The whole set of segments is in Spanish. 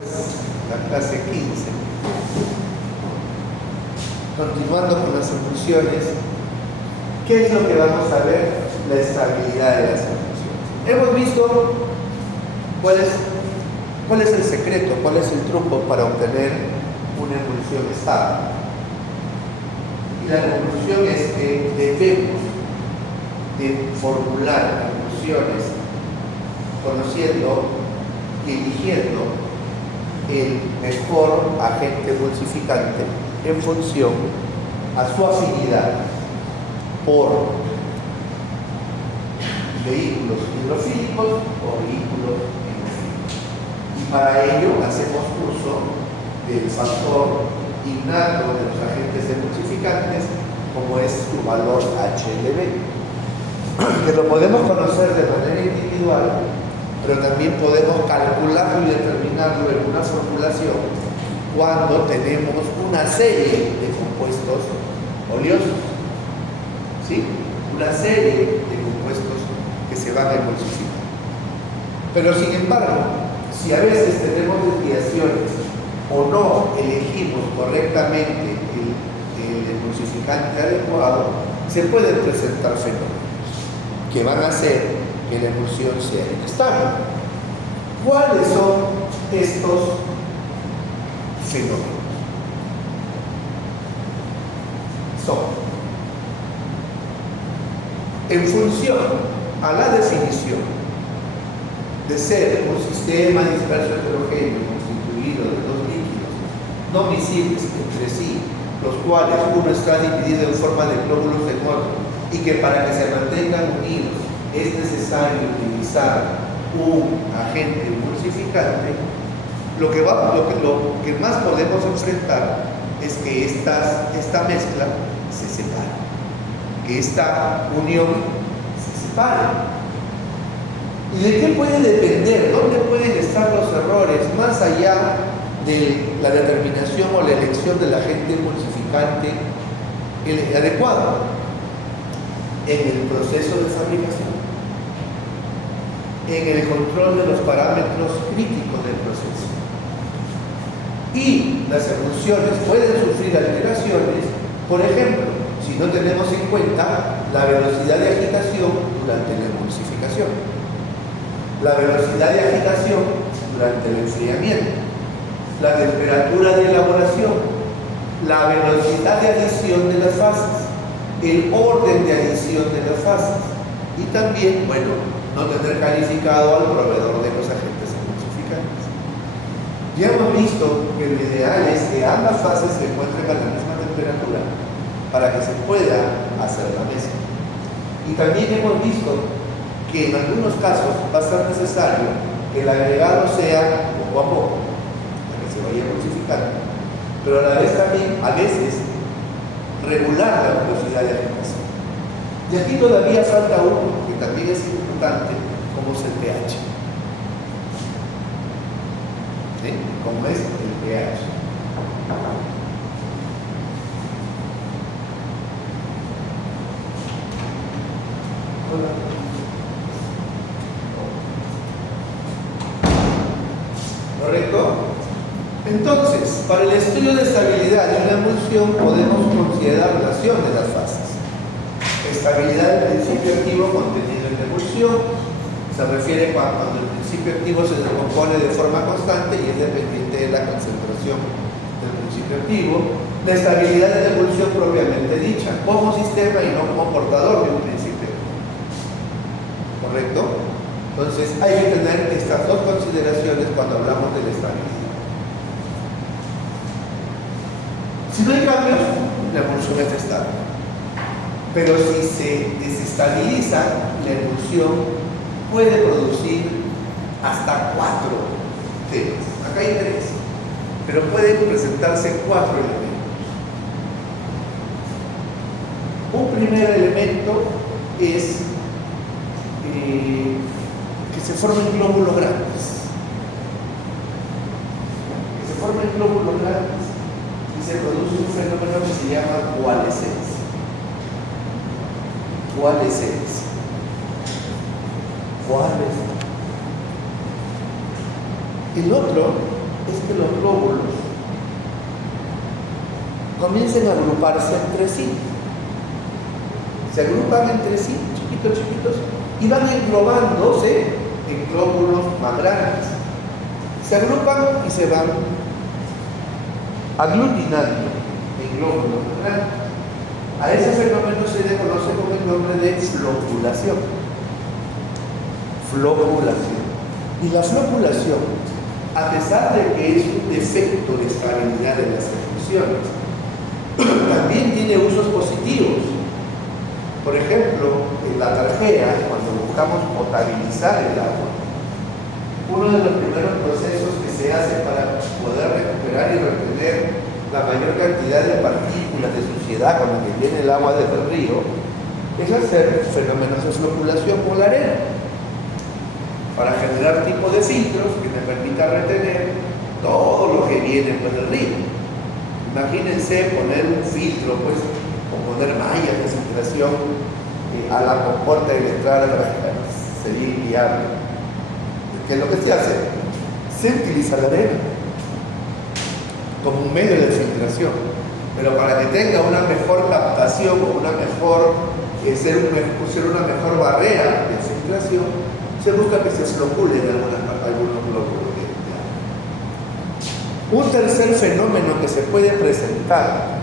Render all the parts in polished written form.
La clase 15. Continuando con las emulsiones, ¿qué es lo que vamos a ver? La estabilidad de las emulsiones. Hemos visto cuál es el secreto, cuál es el truco para obtener una emulsión estable. Y la conclusión es que debemos de formular emulsiones conociendo y eligiendo el mejor agente emulsificante en función a su afinidad por vehículos hidrofílicos o vehículos hemofílicos. Y para ello hacemos uso del factor innato de los agentes emulsificantes, como es su valor HLB, que lo podemos conocer de manera individual, pero también podemos calcularlo y determinarlo en una formulación cuando tenemos una serie de compuestos oleosos, ¿sí? Una serie de compuestos que se van a emulsificar. Pero sin embargo, si a veces tenemos desviaciones o no elegimos correctamente el emulsificante adecuado, se pueden presentar fenómenos que van a hacer que la emulsión sea inestable. ¿Cuáles son estos fenómenos? Son, en función a la definición de ser un sistema disperso heterogéneo constituido de dos líquidos no miscibles entre sí, los cuales uno está dividido en forma de glóbulos de otro, y que para que se mantengan unidos es necesario utilizar un agente emulsificante, lo que más podemos enfrentar es que esta mezcla se separe, que esta unión se separe. ¿Y de qué puede depender? ¿Dónde pueden estar los errores? Más allá de la determinación o la elección del agente emulsificante adecuado, en el proceso de fabricación, en el control de los parámetros críticos del proceso. Y las emulsiones pueden sufrir alteraciones, por ejemplo, si no tenemos en cuenta la velocidad de agitación durante la emulsificación, la velocidad de agitación durante el enfriamiento, la temperatura de elaboración, la velocidad de adición de las fases, el orden de adición de las fases y también, bueno, no tener calificado al proveedor de los agentes emulsificantes. Ya hemos visto que lo ideal es que ambas fases se encuentren a la misma temperatura para que se pueda hacer la mezcla. Y también hemos visto que en algunos casos va a ser necesario que el agregado sea poco a poco, para que se vaya emulsificando, pero a la vez también, a veces, regular la velocidad de agitación. Y aquí todavía falta uno que también es importante, como es el pH. ¿Sí? Como es el pH. Hola. ¿Correcto? Entonces, para el estudio de estabilidad de una emulsión podemos considerar relación de las fases. Estabilidad del principio activo contenido en la emulsión se refiere cuando el principio activo se descompone de forma constante y es dependiente de la concentración del principio activo. La estabilidad de la emulsión propiamente dicha, como sistema y no como portador de un principio activo. ¿Correcto? Entonces hay que tener estas dos consideraciones cuando hablamos de la estabilidad. Si no hay cambios, la emulsión está estable. Pero si se desestabiliza, la emulsión puede producir hasta 4 temas. Acá hay 3, pero pueden presentarse 4 elementos. Un primer elemento es que se formen glóbulos grandes. Que se formen glóbulos grandes y se produce un fenómeno que se llama coalescencia. Coalescencia. El otro que los glóbulos comiencen a agruparse entre sí. Se agrupan entre sí, chiquitos, chiquitos, y van englobándose en glóbulos más grandes. Se agrupan y se van aglutinando en glóbulos más grandes. A ese fenómeno se le conoce con el nombre de floculación. Floculación. Y la floculación, a pesar de que es un defecto de estabilidad de las emulsiones, también tiene usos positivos. Por ejemplo, en la tarjea, cuando buscamos potabilizar el agua, uno de los primeros procesos que se hace para poder recuperar y retener la mayor cantidad de partículas de suciedad con la que viene el agua desde el río es hacer fenómenos de floculación con la arena para generar tipo de filtros que me permitan retener todo lo que viene pues, del río. Imagínense poner un filtro, pues, o poner mallas de filtración a la comporta de la entrada de la vegetación. Sería inviable. ¿Qué es lo que se hace? Se utiliza la arena como un medio de filtración, pero para que tenga una mejor captación o una mejor, ser una mejor barrera de filtración, se busca que se floculen algunos glóbulos. Un tercer fenómeno que se puede presentar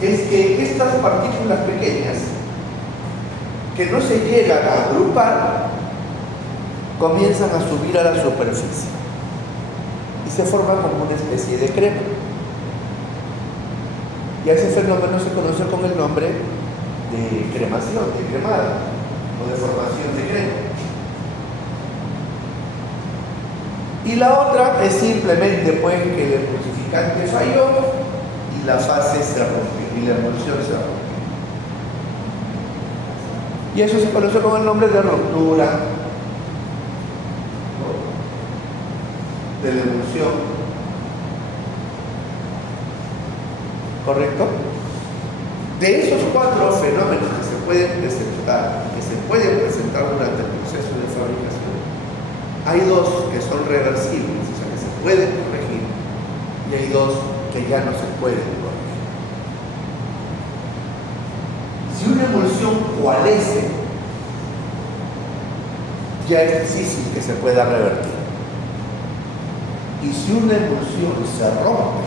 es que estas partículas pequeñas que no se llegan a agrupar comienzan a subir a la superficie y se forman como una especie de crema. Y a ese fenómeno se conoce con el nombre de cremación, de cremada o de formación de crema. Y la otra es simplemente pues que el emulsificante falló y la fase se rompió y la emulsión se rompió. Y eso se conoce con el nombre de ruptura de la emulsión. ¿Correcto? De esos cuatro fenómenos que se pueden presentar durante el proceso de fabricación, hay dos que son reversibles, o sea que se pueden corregir, y hay dos que ya no se pueden corregir. Si una emulsión coalesce, ya es difícil que se pueda revertir. Y si una emulsión se rompe,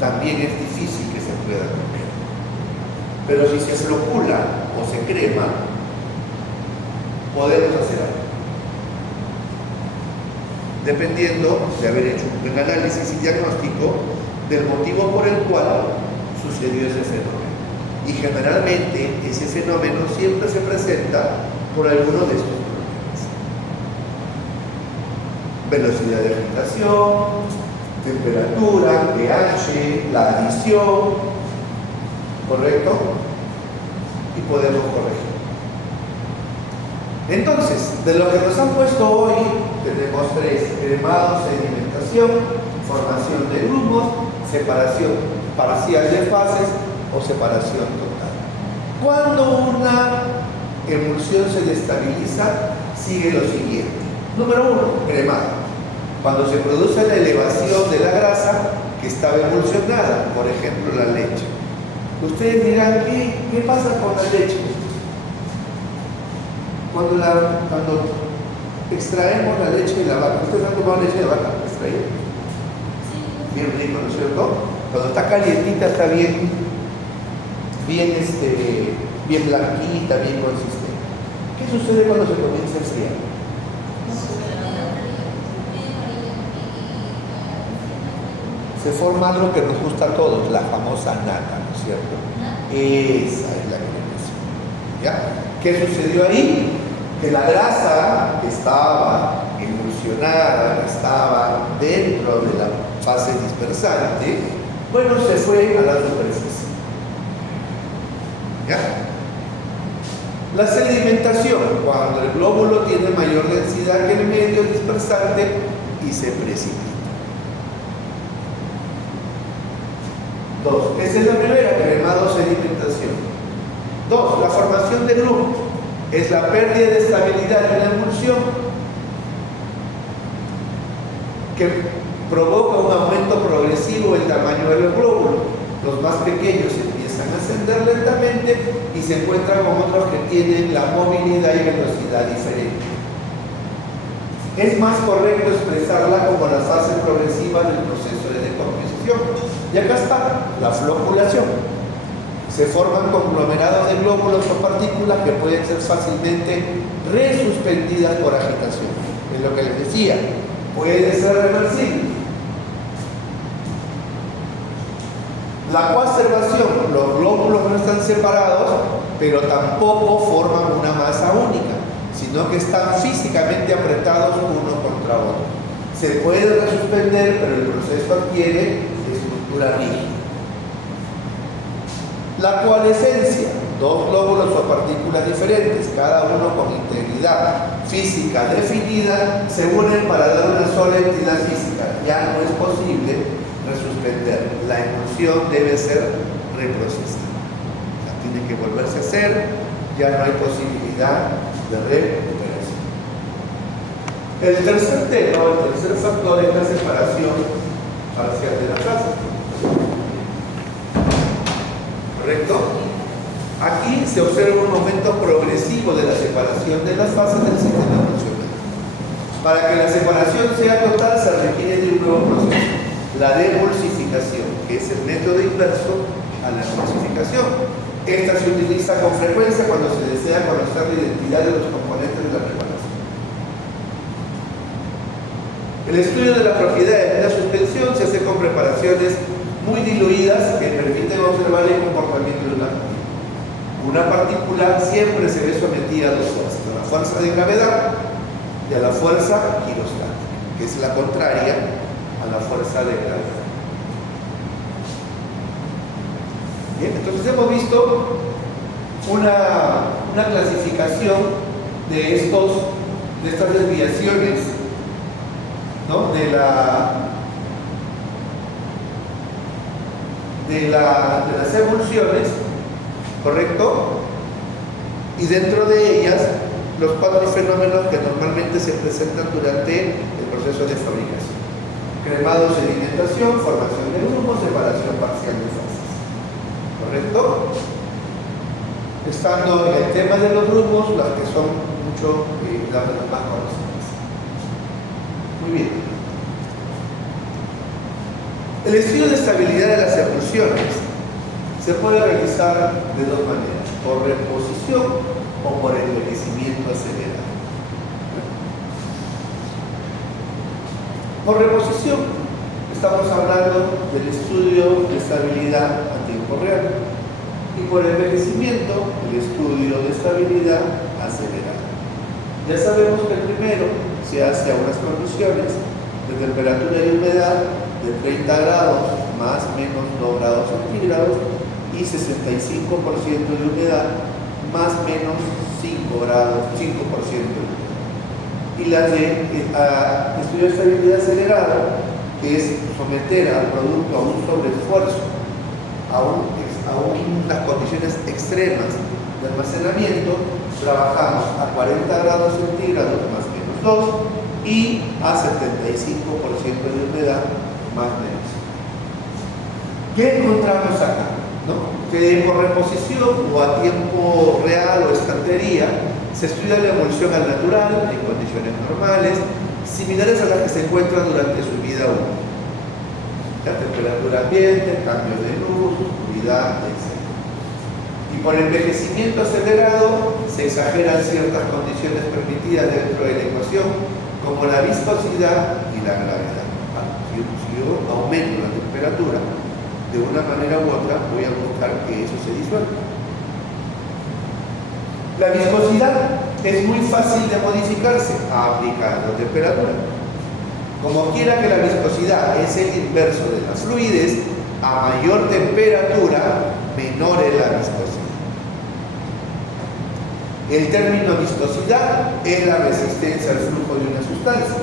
también es difícil que se pueda romper. Pero si se flocula o se crema, podemos hacer algo. Dependiendo de haber hecho un buen análisis y diagnóstico del motivo por el cual sucedió ese fenómeno. Y generalmente ese fenómeno siempre se presenta por alguno de estos problemas. Velocidad de agitación, temperatura, pH, la adición, ¿correcto? Y podemos corregir. Entonces, de lo que nos han puesto hoy, tenemos tres: cremado, sedimentación, formación de grupos, separación parcial de fases o separación total. Cuando una emulsión se destabiliza, sigue lo siguiente. Número uno, cremado. Cuando se produce la elevación de la grasa que estaba emulsionada, por ejemplo la leche. Ustedes dirán, ¿qué pasa con la leche? Cuando extraemos la leche de la vaca, ¿ustedes han tomado leche de vaca extraída? Sí. Bien rico, ¿no es cierto? Cuando está calientita, está bien blanquita, bien consistente. ¿Qué sucede cuando se comienza a enfriar? Se forma algo que nos gusta a todos, la famosa nata, ¿no es cierto? Esa es la cremación. ¿Ya? ¿Qué sucedió ahí? Que la grasa que estaba emulsionada, que estaba dentro de la fase dispersante, bueno, se fue a la superficie. ¿Ya? La sedimentación, cuando el glóbulo tiene mayor densidad que el medio dispersante y se precipita. Dos, esa es la primera, cremado, sedimentación. Dos, la formación de grupos. Es la pérdida de estabilidad de una emulsión que provoca un aumento progresivo del tamaño del glóbulo. Los más pequeños empiezan a ascender lentamente y se encuentran con otros que tienen la movilidad y velocidad diferente. Es más correcto expresarla como la fase progresiva del proceso de decomposición. Y acá está la floculación. Se forman conglomerados de glóbulos o partículas que pueden ser fácilmente resuspendidas por agitación. Es lo que les decía, puede ser reversible. La coacervación, los glóbulos no están separados, pero tampoco forman una masa única, sino que están físicamente apretados uno contra otro. Se puede resuspender, pero el proceso adquiere estructura rígida. La coalescencia, dos glóbulos o partículas diferentes, cada uno con integridad física definida, se unen para dar una sola entidad física. Ya no es posible resuspender. La emulsión debe ser reprocesada. Tiene que volverse a hacer, ya no hay posibilidad de recuperación. El tercer tema, el tercer factor es la separación parcial de la fase. ¿Correcto? Aquí se observa un aumento progresivo de la separación de las fases del sistema emulsional. Para que la separación sea total se requiere de un nuevo proceso, la demulsificación, que es el método inverso a la emulsificación. Esta se utiliza con frecuencia cuando se desea conocer la identidad de los componentes de la preparación. El estudio de la propiedad de la suspensión se hace con preparaciones muy diluidas que permiten observar el comportamiento de una partícula. Una partícula siempre se ve sometida a dos fuerzas, a la fuerza de gravedad y a la fuerza girostática, que es la contraria a la fuerza de gravedad. Bien, entonces hemos visto una clasificación de estas desviaciones, ¿no? de las emulsiones, ¿correcto? Y dentro de ellas los cuatro fenómenos que normalmente se presentan durante el proceso de fabricación: cremado, sedimentación, formación de grumos, separación parcial de fases. ¿Correcto? Estando en el tema de los grumos, las que son las más conocidas. Muy bien. El estudio de estabilidad de las emulsiones se puede realizar de dos maneras: por reposición o por envejecimiento acelerado. Por reposición, estamos hablando del estudio de estabilidad a tiempo real, y por envejecimiento, el estudio de estabilidad acelerada. Ya sabemos que el primero se hace a unas condiciones de temperatura y humedad de 30 grados más menos 2 grados centígrados y 65% de humedad más menos 5 grados, 5% de humedad. Y las de estudio de estabilidad acelerada, que es someter al producto a un sobreesfuerzo, a unas condiciones extremas de almacenamiento. Trabajamos a 40 grados centígrados más menos 2 y a 75% de humedad más menos. ¿Qué encontramos acá? ¿No? Que por reposición o a tiempo real o estantería se estudia la emulsión al natural en condiciones normales, similares a las que se encuentran durante su vida útil. La temperatura ambiente, cambio de luz, oscuridad, etc. Y por envejecimiento acelerado se exageran ciertas condiciones permitidas dentro de la ecuación, como la viscosidad y la gravedad. Si yo aumento la temperatura de una manera u otra, voy a buscar que eso se disuelva. La viscosidad es muy fácil de modificarse aplicando temperatura. Como quiera que la viscosidad es el inverso de la fluidez, a mayor temperatura, menor es la viscosidad. El término viscosidad es la resistencia al flujo de una sustancia.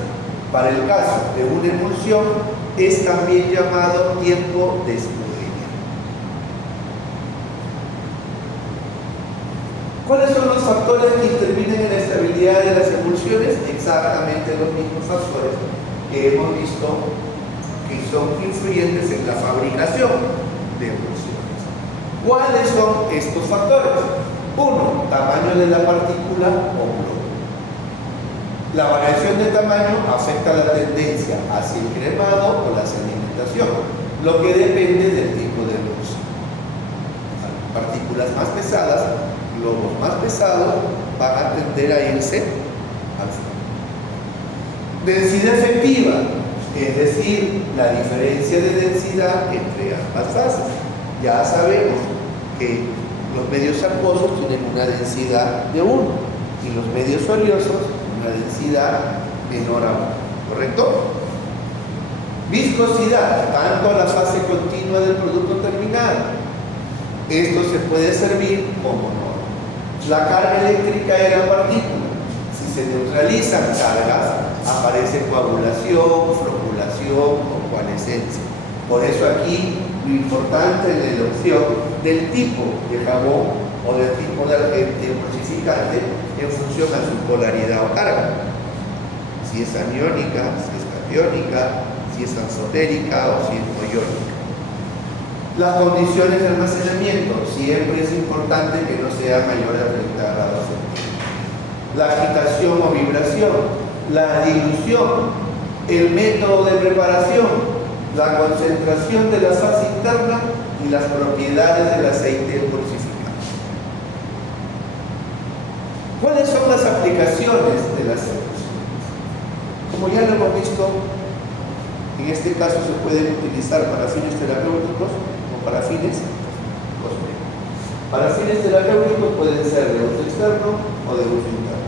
Para el caso de una emulsión, es también llamado tiempo de escurrimiento. ¿Cuáles son los factores que intervienen en la estabilidad de las emulsiones? Exactamente los mismos factores que hemos visto que son influyentes en la fabricación de emulsiones. ¿Cuáles son estos factores? Uno, tamaño de la partícula o globo. La variación de tamaño afecta la tendencia hacia el cremado o la sedimentación, lo que depende del tipo de emulsión. Partículas más pesadas, globos más pesados, van a tender a irse al fondo. Densidad efectiva, es decir, la diferencia de densidad entre ambas fases. Ya sabemos que los medios acuosos tienen una densidad de 1 y los medios oleosos una densidad menor a 1, ¿correcto? Viscosidad, tanto la fase continua del producto terminado. Esto se puede servir como norma. La carga eléctrica de la partícula. Si se neutralizan cargas, aparece coagulación, floculación o coalescencia. Por eso aquí lo importante es la elección del tipo de jabón o del tipo de agente emulsificante en función a su polaridad o carga. Si es aniónica, si es catiónica, si es azotérica o si es moiónica. Las condiciones de almacenamiento, siempre es importante que no sea mayor a 30 grados centígrados. La agitación o vibración, la dilución, el método de preparación, la concentración de la fase interna y las propiedades del aceite emulsificante. ¿Cuáles son las aplicaciones de las emulsiones? Como ya lo hemos visto, en este caso se pueden utilizar para fines terapéuticos o para fines cosméticos. Para fines terapéuticos pueden ser de uso externo o de uso interno.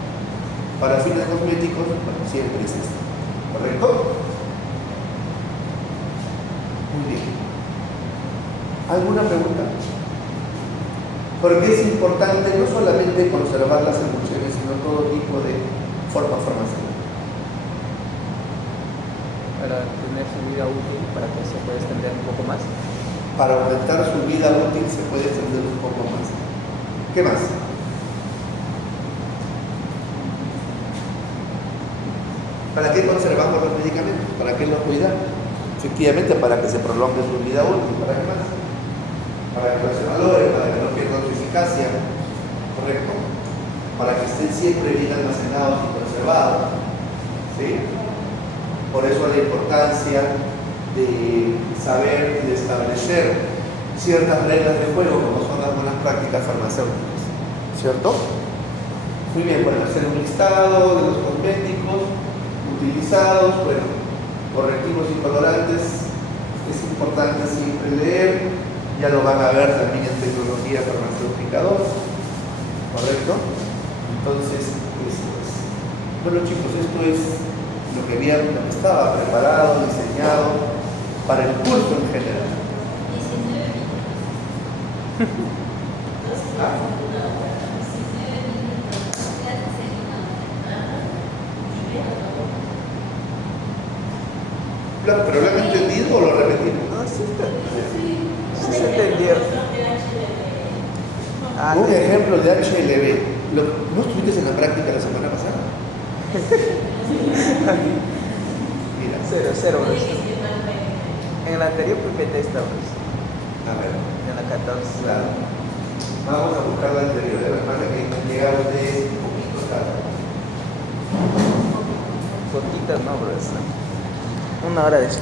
Para fines cosméticos, bueno, siempre es externo. ¿Correcto? Muy bien. ¿Alguna pregunta? Porque es importante no solamente conservar las emulsiones, sino todo tipo de forma farmacéutica. Para tener su vida útil, para que se pueda extender un poco más. Para aumentar su vida útil se puede extender un poco más. ¿Qué más? ¿Para qué conservamos los medicamentos? ¿Para qué los cuidamos? Efectivamente, para que se prolongue su vida útil. ¿Para qué más? Para que no se valore, para que no pierdan su eficacia. ¿Correcto? Para que estén siempre bien almacenados y conservados. ¿Sí? Por eso la importancia de saber y de establecer ciertas reglas de juego, como son las buenas prácticas farmacéuticas. ¿Cierto? Muy bien, bueno, hacer un listado de los cosméticos utilizados, bueno, correctivos y colorantes, es importante siempre leer, ya lo van a ver también en tecnología farmacéutica 2, ¿correcto? Entonces, eso es. Bueno chicos, esto es lo que estaba preparado, diseñado para el curso en general. ¿Pero lo han entendido o lo repetimos? No, sí se entendieron. Un ejemplo de HLB. ¿No estuviste en la práctica la semana pasada? Mira. Cero. En el anterior PPT estábamos. A ver. En la 14. Claro. Vamos a buscar la anterior. Recuerda que llegamos de un poquito tarde. Poquitas no, bro. 1 hora después.